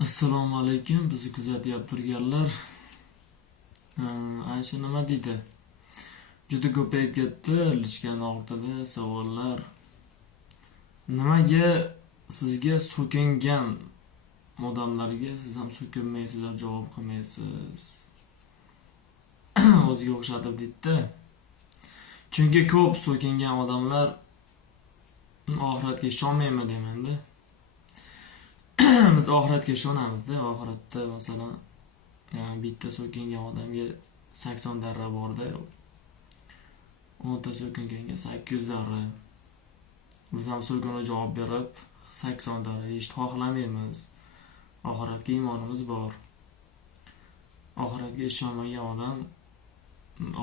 Assalomu alaykum, bizni kuzatyapti turganlar. Ana nima deydi? Juda ko'payib ketdi lichkani ortida savollar. Nimaga sizga so'kingan odamlarga siz ham so'kinmaysiz, javob qilmaysiz? O'ziga o'xshatib deydi. Chunki ko'p so'kingan odamlar oxiratga ishonmayman deymanda. Biz oxiratga ishonamizda. Oxiratda masalan bitta so'kingan odamga 80 darra borda, 10 ta so'kinganga 800 darra. Biz ham so'kini javob berib 80 darra eshitib xohlamaymiz. Oxiratga iymonimiz bor. Oxiratga ishonmagan odam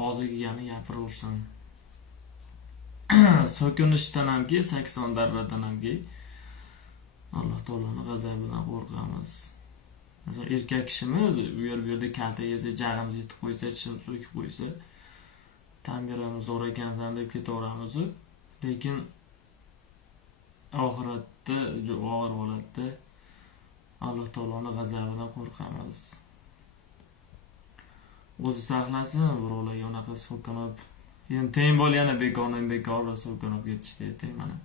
og'ziga kelganini gapiraversin. So'kinishdan hamki 80 darradan hamki Alloh taoloning g'azabidan qo'rqamiz. Masalan, erkak kishimiz bu yerda kalta yesa, jag'imiz yetib qo'ysa, tishimiz so'kib qo'ysa, tan beramiz, zo'r ekansan deb ketaveramiz. Lekin oxiratda og'ir holatda Alloh taoloning g'azabidan qo'rqamiz. O'zi saqlasin, birovlarga unaqa so'kinib, endi teng bo'l yana bekor so'kinib ketishdi, mana.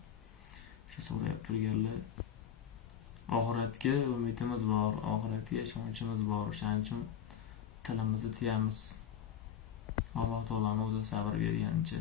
Shu so'rayib turganlar. Oxiratga umidimiz bor, oxiratga ishonchimiz bor. O'shaning uchun tilimizni tiyamiz. Alloh taoloning o'zi sabr berganicha.